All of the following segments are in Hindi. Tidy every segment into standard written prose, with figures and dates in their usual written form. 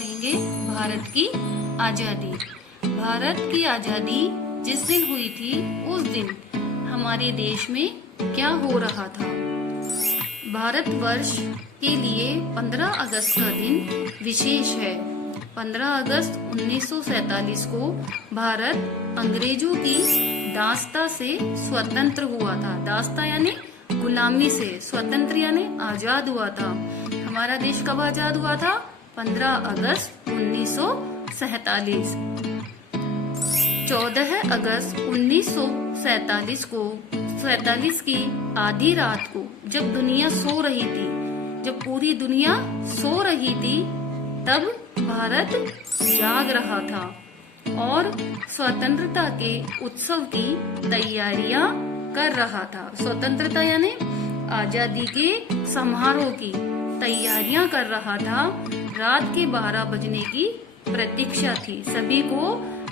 पढ़ेंगे भारत की आज़ादी। भारत की आज़ादी जिस दिन हुई थी उस दिन हमारे देश में क्या हो रहा था। भारतवर्ष के लिए 15 अगस्त का दिन विशेष है। 15 अगस्त 1947 को भारत अंग्रेजों की दास्ता से स्वतंत्र हुआ था। दास्ता यानी गुलामी से, स्वतंत्र यानी आजाद हुआ था। हमारा देश कब आजाद हुआ था? 15 अगस्त 1947। 14 अगस्त 1947 को 47 की आधी रात को जब दुनिया सो रही थी, जब पूरी दुनिया सो रही थी, तब भारत जाग रहा था और स्वतंत्रता के उत्सव की तैयारियां कर रहा था। स्वतंत्रता यानी आजादी के समारोह की तैयारियां कर रहा था। रात के 12 बजने की प्रतीक्षा थी। सभी को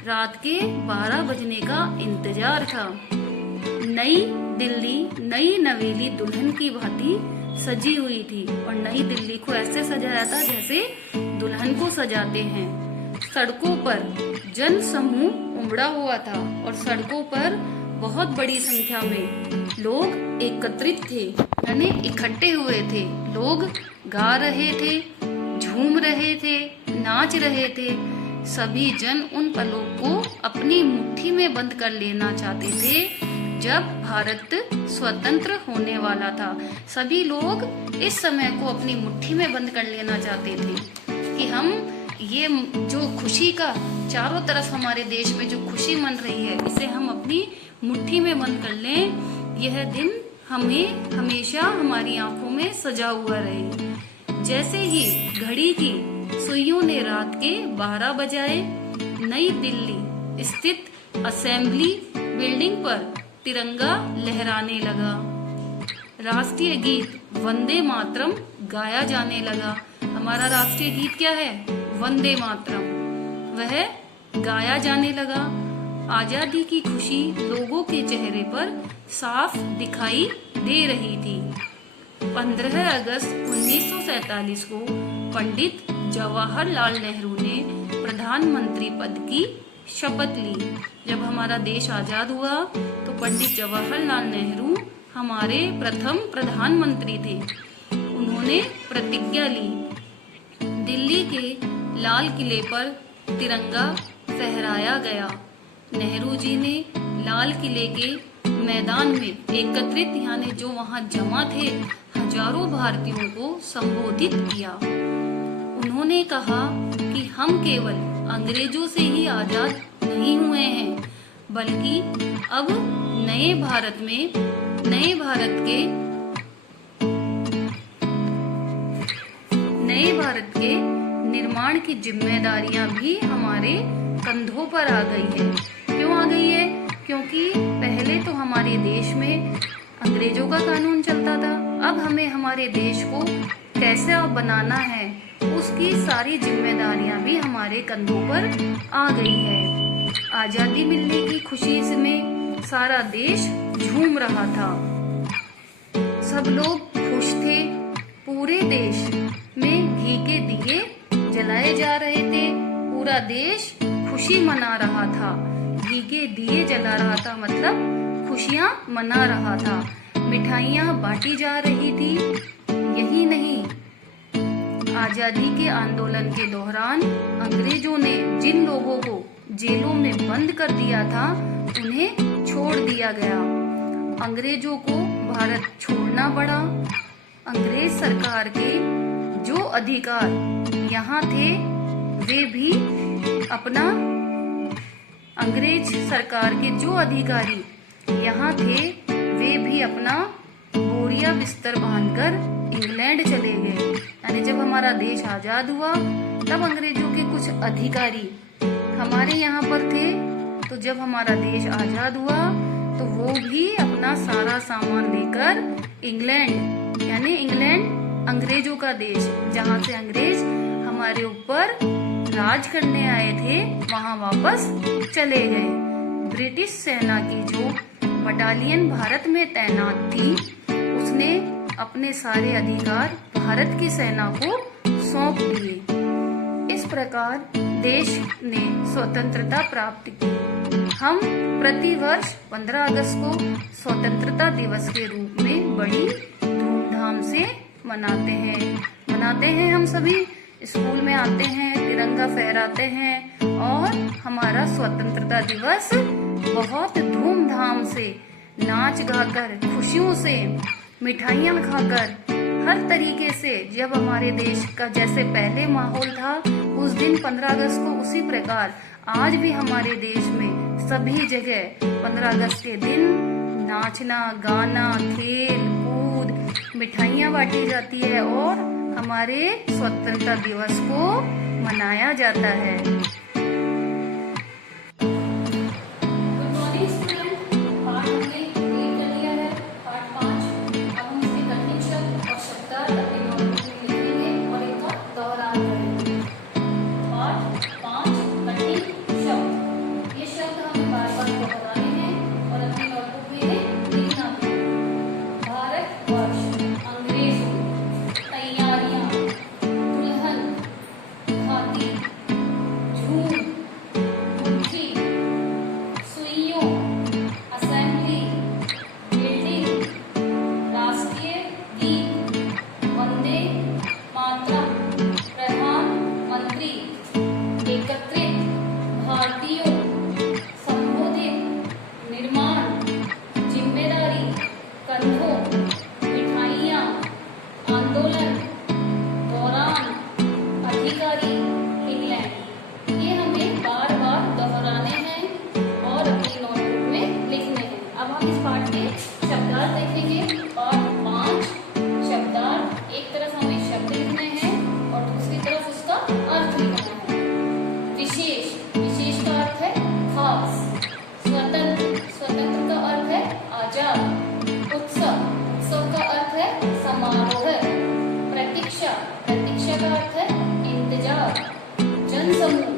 रात के 12 बजने का इंतजार था। नई दिल्ली नई नवेली दुल्हन की भांति सजी हुई थी और नई दिल्ली को ऐसे सजाया था जैसे दुल्हन को सजाते हैं। सड़कों पर जन समूह उमड़ा हुआ था और सड़कों पर बहुत बड़ी संख्या में लोग एकत्रित थे, यानी इकट्ठे हुए थे। लोग गा रहे थे, झूम रहे थे, नाच रहे थे। सभी जन उन पलों को अपनी मुट्ठी में बंद कर लेना चाहते थे जब भारत स्वतंत्र होने वाला था। सभी लोग इस समय को अपनी मुट्ठी में बंद कर लेना चाहते थे कि हम ये जो खुशी का चारों तरफ हमारे देश में जो खुशी मन रही है, इसे हम अपनी मुट्ठी में बंद कर लें। यह दिन हमें हमेशा हमारी आंखों में सजा हुआ रहे। जैसे ही घड़ी की सुइयों ने रात के 12 बजाए, नई दिल्ली स्थित असेंबली बिल्डिंग पर तिरंगा लहराने लगा। राष्ट्रीय गीत वंदे मातरम गाया जाने लगा। हमारा राष्ट्रीय गीत क्या है? वंदे मातरम। वह गाया जाने लगा। आजादी की खुशी लोगों के चेहरे पर साफ दिखाई दे रही थी। 15 अगस्त 1947 को पंडित जवाहरलाल नेहरू ने प्रधानमंत्री पद की शपथ ली। जब हमारा देश आजाद हुआ तो पंडित जवाहरलाल नेहरू हमारे प्रथम प्रधानमंत्री थे। उन्होंने प्रतिज्ञा ली। दिल्ली के लाल किले पर तिरंगा फहराया गया। नेहरू जी ने लाल किले के मैदान में एकत्रित यानी जो वहां जमा थे हजारों भारतीयों को संबोधित किया। उन्होंने कहा कि हम केवल अंग्रेजों से ही आजाद नहीं हुए हैं, बल्कि अब नए भारत के निर्माण की जिम्मेदारियां भी हमारे कंधों पर आ गई है। क्यों आ गई है? क्योंकि पहले तो हमारे देश में अंग्रेजों का कानून चलता था। अब हमें हमारे देश को कैसे अब बनाना है, उसकी सारी जिम्मेदारियां भी हमारे कंधों पर आ गई है। आजादी मिलने की खुशी में सारा देश झूम रहा था। सब लोग खुश थे। पूरे देश में घी के दिए जलाए जा रहे थे। पूरा देश खुशी मना रहा था। घी के दिए जला रहा था मतलब खुशियां मना रहा था। मिठाइयां बांटी जा रही थी। यही नहीं, आजादी के आंदोलन के दौरान अंग्रेजों ने जिन लोगों को जेलों में बंद कर दिया था उन्हें छोड़ दिया गया। अंग्रेजों को भारत छोड़ना पड़ा। अंग्रेज सरकार के जो अधिकार यहाँ थे वे भी अपना अंग्रेज सरकार के जो अधिकारी यहाँ थे वे भी अपना बोरिया बिस्तर बांधकर इंग्लैंड चले गए। यानी जब हमारा देश आजाद हुआ तब अंग्रेजों के कुछ अधिकारी हमारे यहाँ पर थे, तो जब हमारा देश आजाद हुआ तो वो भी अपना सारा सामान लेकर इंग्लैंड, यानी इंग्लैंड अंग्रेजों का देश, जहाँ से अंग्रेज हमारे ऊपर राज करने आए थे, वहाँ वापस चले गए। ब्रिटिश सेना की जो बटालियन भारत में तैनात थी उसने अपने सारे अधिकार भारत की सेना को सौंप दिए। इस प्रकार देश ने स्वतंत्रता प्राप्त की। हम प्रतिवर्ष 15 अगस्त को स्वतंत्रता दिवस के रूप में बड़ी धूमधाम से मनाते हैं। हम सभी स्कूल में आते हैं, तिरंगा फहराते हैं और हमारा स्वतंत्रता दिवस बहुत धूमधाम से नाच गाकर, खुशियों से, मिठाइयाँ खाकर, हर तरीके से, जब हमारे देश का जैसे पहले माहौल था उस दिन 15 अगस्त को, उसी प्रकार आज भी हमारे देश में सभी जगह 15 अगस्त के दिन नाचना, गाना, खेल कूद, मिठाइयाँ बांटी जाती है और हमारे स्वतंत्रता दिवस को मनाया जाता है।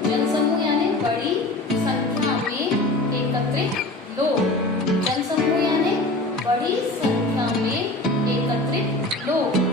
जनसमूह यानी बड़ी संख्या में एकत्रित लोग। जनसमूह यानी बड़ी संख्या में एकत्रित लोग।